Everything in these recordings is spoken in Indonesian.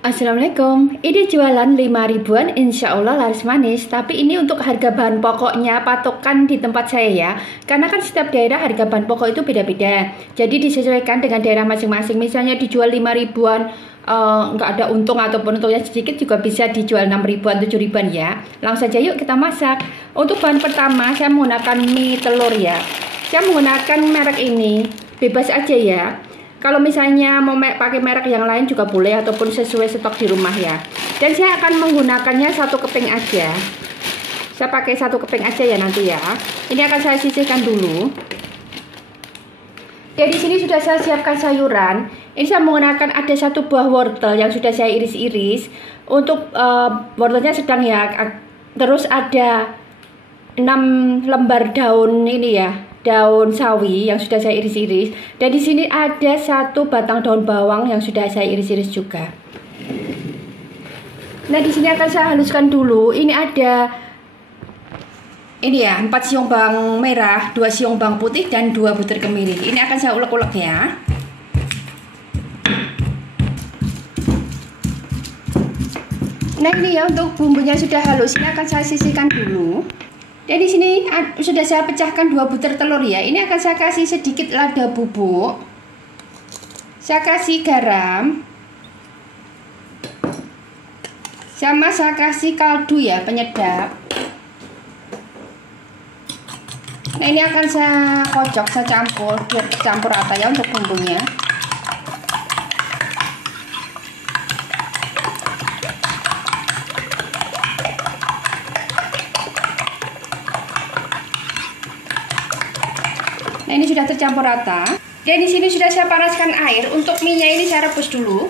Assalamualaikum, ini jualan 5 ribuan insya Allah laris manis. Tapi ini untuk harga bahan pokoknya patokan di tempat saya ya. Karena kan setiap daerah harga bahan pokok itu beda-beda. Jadi disesuaikan dengan daerah masing-masing. Misalnya dijual 5 ribuan nggak ada untung ataupun untungnya sedikit, juga bisa dijual 6 ribuan, 7 ribuan ya. Langsung saja yuk kita masak. Untuk bahan pertama saya menggunakan mie telur ya. Saya menggunakan merek ini, bebas aja ya. Kalau misalnya mau pakai merek yang lain juga boleh, ataupun sesuai stok di rumah ya. Dan saya akan menggunakannya 1 keping aja. Saya pakai 1 keping aja ya nanti ya. Ini akan saya sisihkan dulu. Dan di sini sudah saya siapkan sayuran. Ini saya menggunakan ada 1 buah wortel yang sudah saya iris-iris. Untuk wortelnya sedang ya. Terus ada 6 lembar daun ini ya, daun sawi yang sudah saya iris-iris. Dan di sini ada 1 batang daun bawang yang sudah saya iris-iris juga. Nah, di sini akan saya haluskan dulu. Ini ada ini ya, 4 siung bawang merah, 2 siung bawang putih, dan 2 butir kemiri. Ini akan saya ulek-ulek ya. Nah, ini ya untuk bumbunya sudah halus. Ini akan saya sisihkan dulu. Dan di sini sudah saya pecahkan 2 butir telur ya. Ini akan saya kasih sedikit lada bubuk. Saya kasih garam. Sama saya kasih kaldu ya, penyedap. Nah, ini akan saya kocok, saya campur, biar campur rata ya untuk bumbunya. Nah, ini sudah tercampur rata. Dan di sini sudah saya panaskan air. Untuk mie-nya ini saya rebus dulu.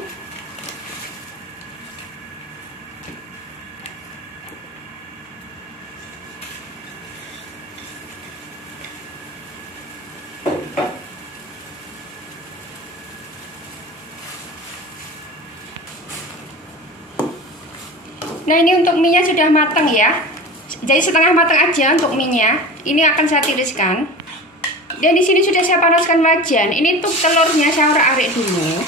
Nah, ini untuk mie-nya sudah matang ya. Jadi setengah matang aja untuk mie-nya. Ini akan saya tiriskan. Dan di sini sudah saya panaskan wajan. Ini untuk telurnya saya orak-arik dulu.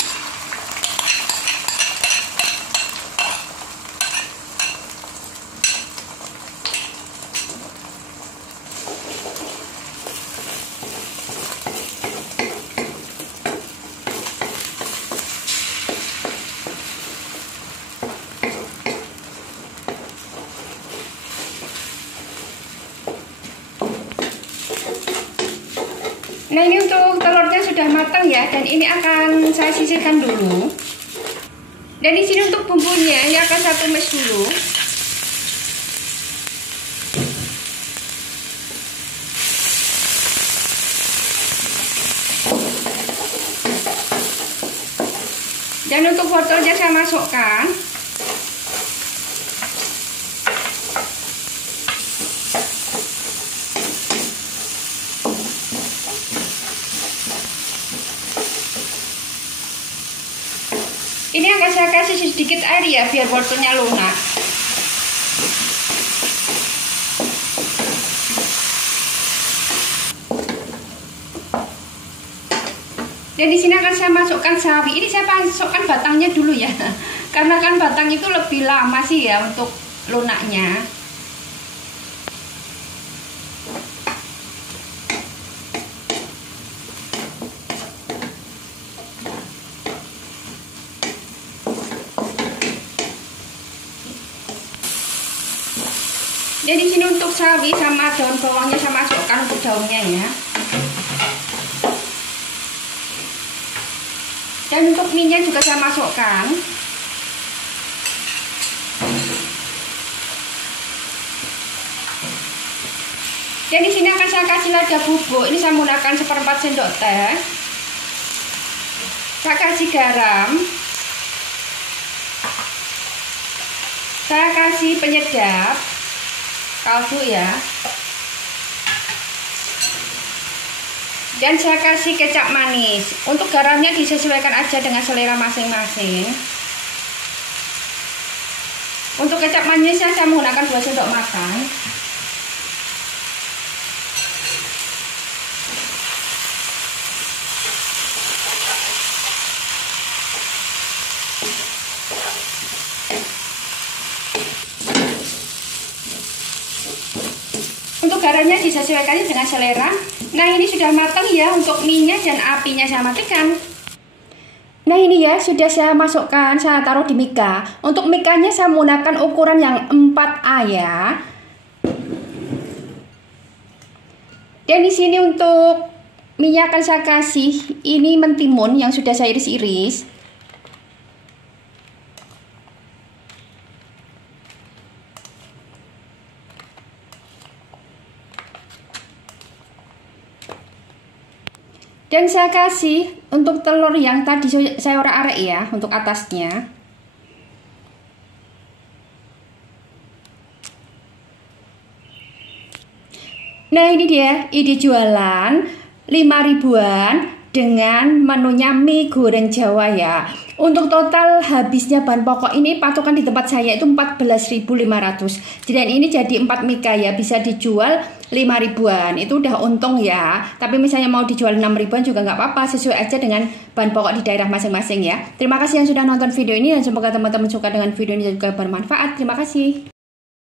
Nah, ini untuk telurnya sudah matang ya, dan ini akan saya sisihkan dulu. Dan di sini untuk bumbunya ini akan saya tumis dulu. Dan untuk wortelnya saya masukkan. Ini akan saya kasih sedikit air ya, biar wortelnya lunak. Dan di sini akan saya masukkan sawi. Ini saya masukkan batangnya dulu ya, karena kan batang itu lebih lama sih ya untuk lunaknya. Dan di sini untuk sawi sama daun bawangnya saya masukkan untuk daunnya ya. Dan untuk mie-nya juga saya masukkan. Dan di sini akan saya kasih lada bubuk. Ini saya menggunakan 1/4 sendok teh. Saya kasih garam. Saya kasih penyedap, kaldu ya. Dan saya kasih kecap manis. Untuk garamnya disesuaikan aja dengan selera masing-masing. Untuk kecap manisnya saya menggunakan 2 sendok makan. garamnya disesuaikan dengan selera. Nah ini sudah matang ya untuk mie-nya, dan apinya saya matikan. Nah ini ya sudah saya masukkan, saya taruh di mika. Untuk mikanya saya menggunakan ukuran yang 4A ya. Dan di sini untuk minyak akan saya kasih ini mentimun yang sudah saya iris-iris. Dan saya kasih untuk telur yang tadi saya orak-arik ya, untuk atasnya. Nah ini dia ide jualan 5 ribuan dengan menunya mie goreng Jawa ya. Untuk total habisnya bahan pokok ini patokan di tempat saya itu 14.500. Dan ini jadi 4 mika ya, bisa dijual 5 ribuan. Itu udah untung ya. Tapi misalnya mau dijual 6 ribuan juga nggak apa-apa, sesuai aja dengan bahan pokok di daerah masing-masing ya. Terima kasih yang sudah nonton video ini, dan semoga teman-teman suka dengan video ini dan juga bermanfaat. Terima kasih.